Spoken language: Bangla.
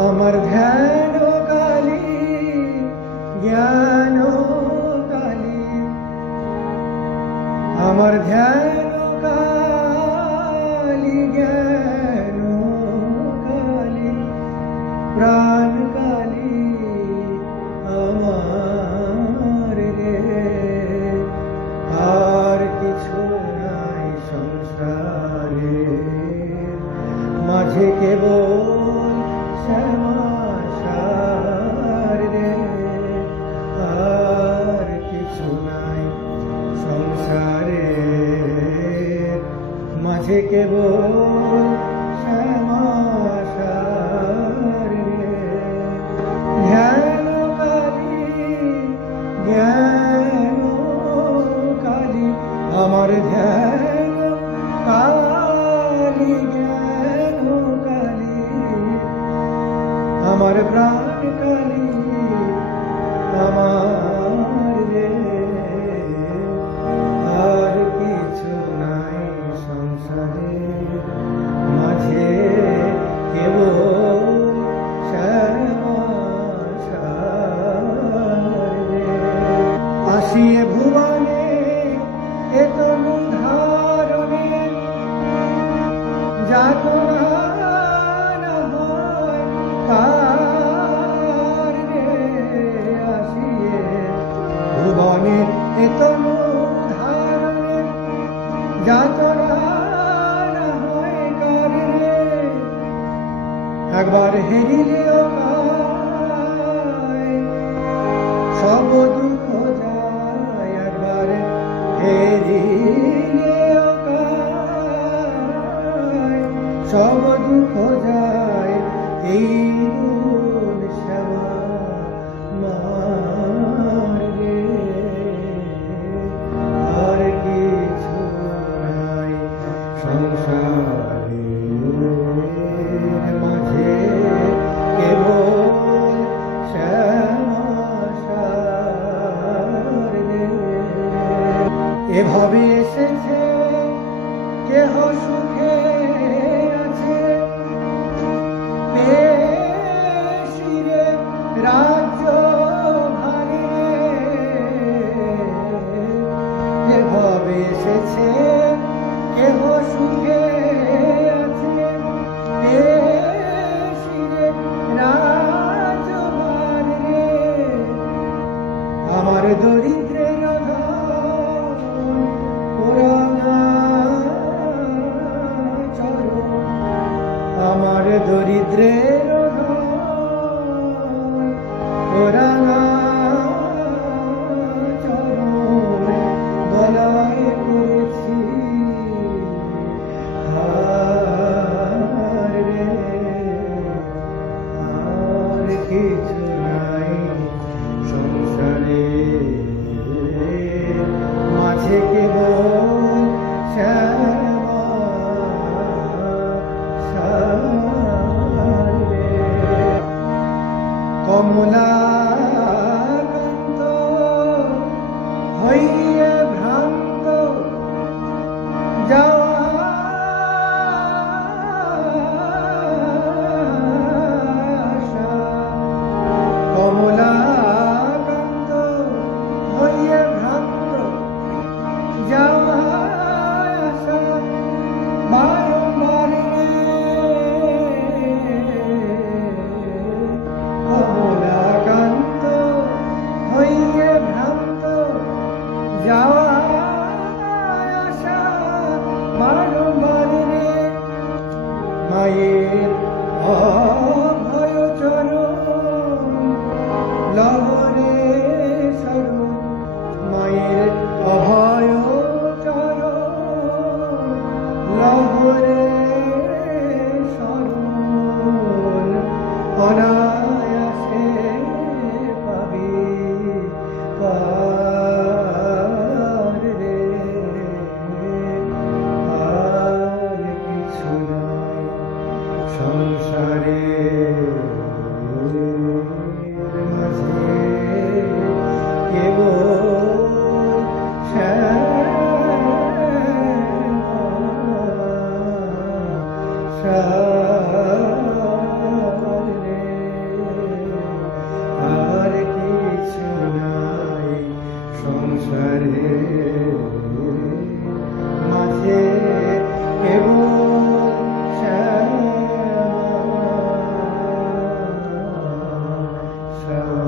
আমার ধ্যান কালী জ্ঞান কালী, আমার ধ্যান কালী জ্ঞান কালী, প্রাণ কালী আমার রে। আর কিছু নাই সংসারে মাঝে কেবল শ্যামা সার রে। আর কিছু নাই সংসারে মাঝে কেবল শ্যামা সার রে। ধ্যান কালী জ্ঞান কালী, আমার ধ্যান কালী জ্ঞান কালী, আমার প্রাণ কালী আমার রে। আর কিছু নাই সংসারে মাঝে কেবল শ্যামা সার রে। আসিয়ে ভুবনে এ তনু ধারণে যাতনা হয় কার রে। আসিয়ে ভুবনে এ তনু ধারণে যাতনা হয় কার রে। একবার হেরিলেও পায় সব দুঃখ যায়, একবার হেরিলেও পায় সব দুঃখ যায়। এই গুণ শ্যামা মার রে। আর কিছু নাই সংসারে মাঝে কেবল শ্যামা সার রে। এভাবে এসেছে কেহ সুখে আছে, পেশিরে রাজ্য ভারে। এভাবে এসেছে কেহ সুখে আছে, পেশিরে রাজ্য ভারে। আমার দরিদ্রের আমার দরিদ্রের ওরাঙা চরণ গলায় করেছি হার রে। আর কিছু নাই সংসারে মাঝে কেবল শ্যামা সার রে। কমলাকান্ত হইয়া ভ্রান্ত যাওয়া আশা, কমলাকান্ত হইয়া ভ্রান্ত যাওয়া আশা। বারংবার কমলাকান্ত হইয়ে ভ্রান্ত যাওয়া আশা। বারংবার রে মায়ের অভয় চরণ লহরে শরণ, মায়ের অভয় চরণ লহরে শরণ। অনায়াসে পাবি পার রে। আর কিছু নাই সংসারে মাঝে কেবল শ্যামা সার রে। চাও